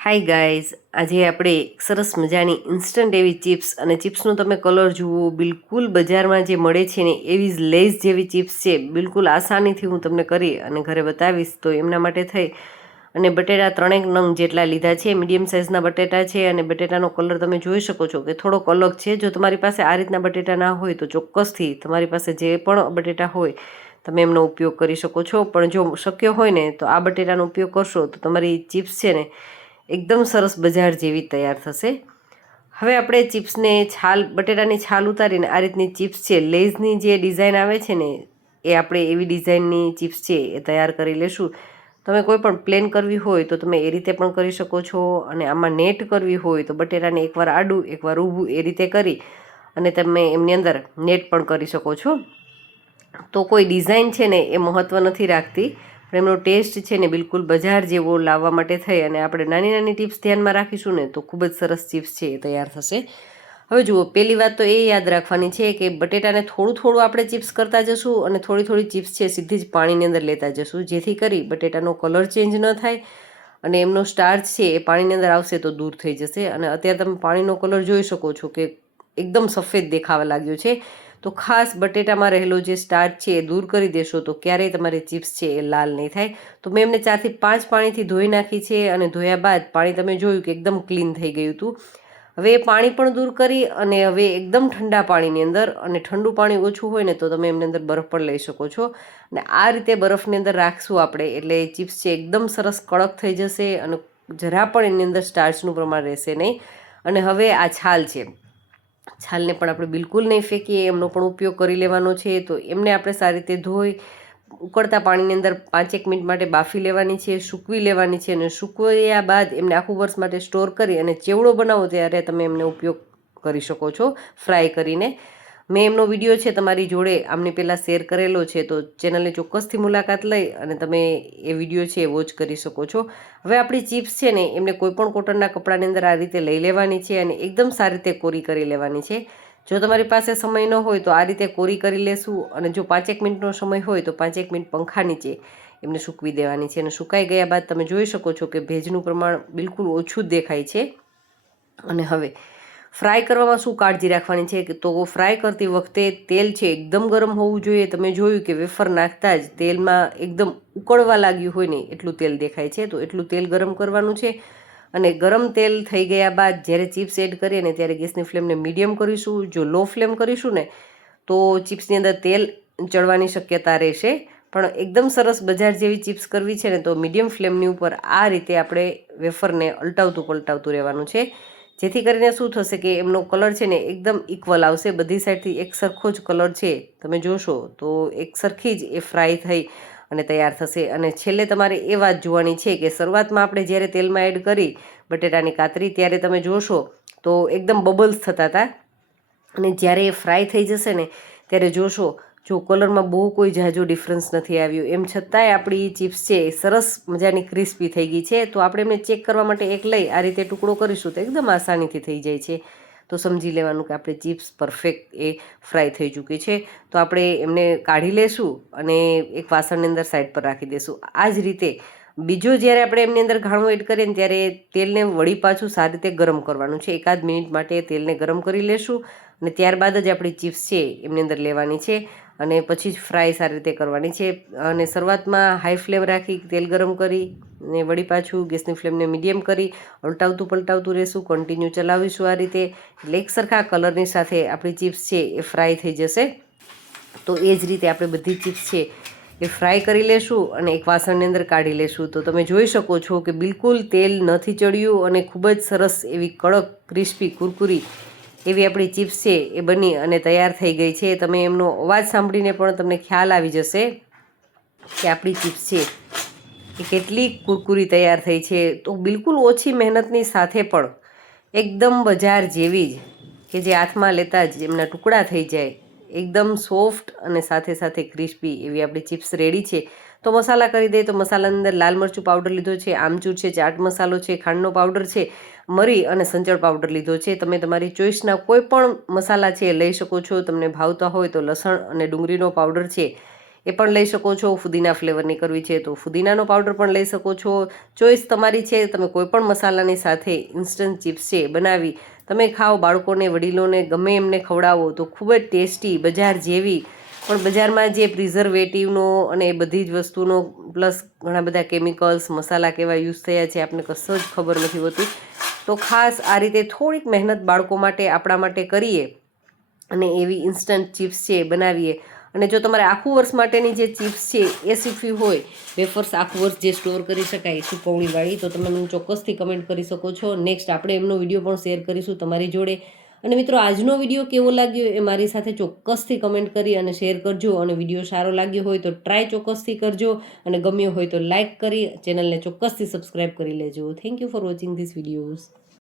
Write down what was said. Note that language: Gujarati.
હાય ગાઈઝ, આજે આપણે એક સરસ મજાની ઇન્સ્ટન્ટ એવી ચિપ્સ અને ચિપ્સનો તમે કલર જુઓ, બિલકુલ બજારમાં જે મળે છે ને એવી જ લેઝ જેવી ચિપ્સ છે. બિલકુલ આસાનીથી હું તમને કરી અને ઘરે બતાવીશ. તો એમના માટે થઈ અને બટેટા 3 નંગ જેટલા લીધા છે. મીડિયમ સાઇઝના બટેટા છે અને બટેટાનો કલર તમે જોઈ શકો છો કે થોડોક અલગ છે. જો તમારી પાસે આ રીતના બટેટા ના હોય તો ચોક્કસથી તમારી પાસે જે પણ બટેટા હોય તમે એમનો ઉપયોગ કરી શકો છો. પણ જો શક્ય હોય ને તો આ બટેટાનો ઉપયોગ કરશો તો તમારી ચિપ્સ છે ને એકદમ સરસ બજાર જેવી તૈયાર થશે. હવે આપણે ચિપ્સને બટેટાની છાલ ઉતારીને આ રીતની ચિપ્સ છે, લેઝની જે ડિઝાઇન આવે છે ને એ આપણે એવી ડિઝાઇનની ચિપ્સ છે એ તૈયાર કરી લેશું. તમે કોઈ પણ પ્લેન કરવી હોય તો તમે એ રીતે પણ કરી શકો છો, અને આમાં નેટ કરવી હોય તો બટેટાને એકવાર આડું એકવાર ઊભું એ રીતે કરી અને તમે એમની અંદર નેટ પણ કરી શકો છો. તો કોઈ ડિઝાઇન છે ને એ મહત્ત્વ નથી રાખતી, પણ એમનો ટેસ્ટ છે ને બિલકુલ બજાર જેવો લાવવા માટે થઈ અને આપણે નાની નાની ટિપ્સ ધ્યાનમાં રાખીશું ને તો ખૂબ જ સરસ ચિપ્સ છે એ તૈયાર થશે. હવે જુઓ, પહેલી વાત તો એ યાદ રાખવાની છે કે બટેટાને થોડું થોડું આપણે ચિપ્સ કરતા જશું અને થોડી થોડી ચિપ્સ છે સીધી જ પાણીની અંદર લેતા જશું, જેથી કરી બટેટાનો કલર ચેન્જ ન થાય અને એમનો સ્ટાર્ચ છે એ પાણીની અંદર આવશે તો દૂર થઈ જશે. અને અત્યારે તમે પાણીનો કલર જોઈ શકો છો કે એકદમ સફેદ દેખાવા લાગ્યો છે. તો ખાસ બટેટામાં રહેલો જે સ્ટાર્ચ છે એ દૂર કરી દેશો તો ક્યારેય તમારી ચિપ્સ છે એ લાલ નહીં થાય. તો મેં એમને 4 થી 5 પાણીથી ધોઈ નાખી છે અને ધોયા બાદ પાણી તમે જોયું કે એકદમ ક્લીન થઈ ગયું હતું. હવે એ પાણી પણ દૂર કરી અને હવે એકદમ ઠંડા પાણીની અંદર, અને ઠંડુ પાણી ઓછું હોય ને તો તમે એમની અંદર બરફ પણ લઈ શકો છો. અને આ રીતે બરફની અંદર રાખશું આપણે એટલે ચિપ્સ છે એકદમ સરસ કડક થઈ જશે અને જરા પણ એની અંદર સ્ટાર્ચનું પ્રમાણ રહેશે નહીં. અને હવે આ છાલ છે, છાલને પણ આપણે બિલકુલ નહીં ફેંકીએ, એમનો પણ ઉપયોગ કરી લેવાનો છે. તો એમને આપણે સારી રીતે ધોઈ ઉકળતા પાણીની અંદર 5-1 મિનિટ માટે બાફી લેવાની છે, સૂકવી લેવાની છે. અને સૂકવ્યા બાદ એમને આખું વર્ષ માટે સ્ટોર કરી અને ચેવડો બનાવો ત્યારે તમે એમને ઉપયોગ કરી શકો છો ફ્રાય કરીને. મેં એમનો વિડીયો છે તમારી જોડે આમની પહેલાં શેર કરેલો છે, તો ચેનલની ચોક્કસથી મુલાકાત લઈ અને તમે એ વિડીયો છે એ વોચ કરી શકો છો. હવે આપણી ચિપ્સ છે ને એમને કોઈપણ કોટનના કપડાની અંદર આ રીતે લઈ લેવાની છે અને એકદમ સારી રીતે કોરી કરી લેવાની છે. જો તમારી પાસે સમય ન હોય તો આ રીતે કોરી કરી લેશું, અને જો 5-1 મિનિટનો સમય હોય તો 5-1 મિનિટ પંખા નીચે એમને સૂકવી દેવાની છે. અને સુકાઈ ગયા બાદ તમે જોઈ શકો છો કે ભેજનું પ્રમાણ બિલકુલ ઓછું જ દેખાય છે. અને હવે ફ્રાય કરવામાં શું કાળજી રાખવાની છે કે તો ફ્રાય કરતી વખતે તેલ છે એકદમ ગરમ હોવું જોઈએ. તમે જોયું કે વેફર નાખતા જ તેલમાં એકદમ ઉકળવા લાગ્યું હોય ને એટલું તેલ દેખાય છે, તો એટલું તેલ ગરમ કરવાનું છે. અને ગરમ તેલ થઈ ગયા બાદ જ્યારે ચિપ્સ એડ કરીએ ને ત્યારે ગેસની ફ્લેમને મીડિયમ કરીશું. જો લો ફ્લેમ કરીશું ને તો ચિપ્સની અંદર તેલ ચડવાની શક્યતા રહેશે. પણ એકદમ સરસ બજાર જેવી ચિપ્સ કરવી છે ને તો મીડિયમ ફ્લેમની ઉપર આ રીતે આપણે વેફરને અલટાવતું પલટાવતું રહેવાનું છે, જેથી કરીને શું થશે કે એમનો કલર છે ને એકદમ ઇક્વલ આવશે. બધી સાઈડથી એક સરખો જ કલર છે તમે જોશો તો એક સરખી જ એ ફ્રાય થઈ અને તૈયાર થશે. અને છેલ્લે તમારે એ વાત જોવાની છે કે શરૂઆતમાં આપણે જ્યારે તેલમાં એડ કરી બટેટાની કાતરી ત્યારે તમે જોશો તો એકદમ બબલ્સ થતા હતા, અને જ્યારે એ ફ્રાય થઈ જશે ને ત્યારે જોશો જો કલરમાં બહુ કોઈ ઝાઝો ડિફરન્સ નથી આવ્યો. એમ છતાંય આપણી ચિપ્સ છે એ સરસ મજાની ક્રિસ્પી થઈ ગઈ છે. તો આપણે એમને ચેક કરવા માટે એક લઈ આ રીતે ટુકડો કરીશું તો એકદમ આસાનીથી થઈ જાય છે. તો સમજી લેવાનું કે આપણે ચિપ્સ પરફેક્ટ એ ફ્રાય થઈ ચૂકી છે. તો આપણે એમને કાઢી લેશું અને એક વાસણની અંદર સાઈડ પર રાખી દઈશું. આ જ રીતે બીજો જ્યારે આપણે એમની અંદર ઘાણું એડ કરીએ ને ત્યારે તેલને વળી પાછું સારી રીતે ગરમ કરવાનું છે. 1-8 મિનિટ માટે તેલને ગરમ કરી લેશું અને ત્યારબાદ જ આપણી ચિપ્સ છે એમની અંદર લેવાની છે અને પછી જ ફ્રાય સારી રીતે કરવાની છે. અને શરૂઆતમાં હાઈ ફ્લેમ રાખી તેલ ગરમ કરી ને વળી પાછું ગેસની ફ્લેમને મીડિયમ કરી અલટાવતું પલટાવતું રહેશું, કન્ટિન્યુ ચલાવીશું આ રીતે. એટલે એક સરખા કલરની સાથે આપણી ચિપ્સ છે એ ફ્રાય થઈ જશે. તો એ જ રીતે આપણે બધી ચિપ્સ છે એ ફ્રાય કરી લેશું અને એક વાસણની અંદર કાઢી લેશું. તો તમે જોઈ શકો છો કે બિલકુલ તેલ નથી ચડ્યું અને ખૂબ જ સરસ એવી કડક ક્રિસ્પી કુરકુરી એવી આપણી ચિપ્સ છે એ બની અને તૈયાર થઈ ગઈ છે. તમે એમનો અવાજ સાંભળીને પણ તમને ખ્યાલ આવી જશે કે આપણી ચિપ્સ છે એ કેટલી કુરકુરી તૈયાર થઈ છે. તો બિલકુલ ઓછી મહેનતની સાથે પણ એકદમ બજાર જેવી જ કે જે હાથમાં લેતા જ એમના ટુકડા થઈ જાય, એકદમ સોફ્ટ અને સાથે સાથે ક્રિસ્પી એવી આપણી ચિપ્સ રેડી છે. તો મસાલા કરી દઈએ તો મસાલાની અંદર લાલ મરચું પાવડર લીધો છે, આમચૂર છે, ચાટ મસાલો છે, ખાંડનો પાવડર છે, મરી અને સંચળ પાવડર લીધો છે. તમે તમારી ચોઈસના કોઈ પણ મસાલા છે લઈ શકો છો. તમને ભાવતા હોય તો લસણ અને ડુંગળીનો પાવડર છે એ પણ લઈ શકો છો. ફુદીના ફ્લેવરની કરવી છે તો ફુદીનાનો પાવડર પણ લઈ શકો છો. ચોઈસ તમારી છે. તમે કોઈ પણ મસાલાની સાથે ઇન્સ્ટન્ટ ચિપ્સ છે બનાવી તમે ખાઓ, બાળકોને વડીલોને ગમે એમને ખવડાવો તો ખૂબ જ ટેસ્ટી, બજાર જેવી. પણ બજારમાં જે પ્રિઝર્વેટિવનો અને એ બધી જ વસ્તુનો પ્લસ ઘણા બધા કેમિકલ્સ મસાલા કેવા યુઝ થયા છે આપને કશું જ ખબર નથી હોતી. તો ખાસ આ રીતે થોડીક મહેનત બાળકો માટે આપણા માટે કરીએ અને એવી ઇન્સ્ટન્ટ ચિપ્સ છે બનાવીએ. અને જો તમારે આખું વર્ષ માટેની જે ચિપ્સ છે એ શીખવી હોય, વેફર્સ આખું વર્ષ જે સ્ટોર કરી શકાય સુકવણીવાળી, તો તમે મને ચોક્કસથી કમેન્ટ કરી શકો છો. નેક્સ્ટ આપણે એમનો વિડીયો પણ શેર કરીશું તમારી જોડે. અને મિત્રો આજનો વિડીયો કેવો લાગ્યો એ મારી સાથે ચોક્કસથી કમેન્ટ કરી અને શેર કરજો. અને વિડીયો સારો લાગ્યો હોય તો ટ્રાય ચોક્કસથી કરજો અને ગમ્યો હોય તો લાઇક કરી ચેનલને ચોક્કસથી સબસ્ક્રાઈબ કરી લેજો. Thank you for watching this videos.